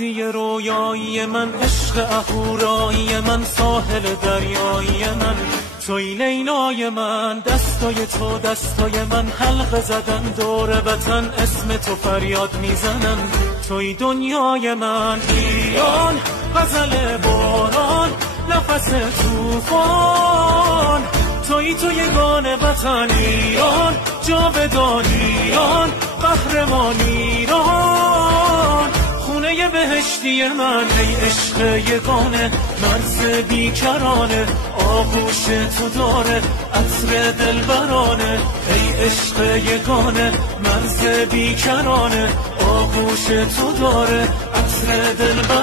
هستی رویایی من، عشق اهورایی من، ساحل دریایی من، توی لیلای من، دستای تو دستای من، حلقه زدن دور وطن، اسم تو فریاد میزنن، توی دنیای من. ایران غزل باران، نفس طوفان، توی یگان وطن ایران، جاودان ایران، قهرمان ایران، خونه بهشتی من. ای عشق یگانه، مرز بیکرانه، آغوش تو داره عطر دلبرانه. ای عشق یگانه، مرز بیکرانه، آغوش تو داره عطر دلبرانه.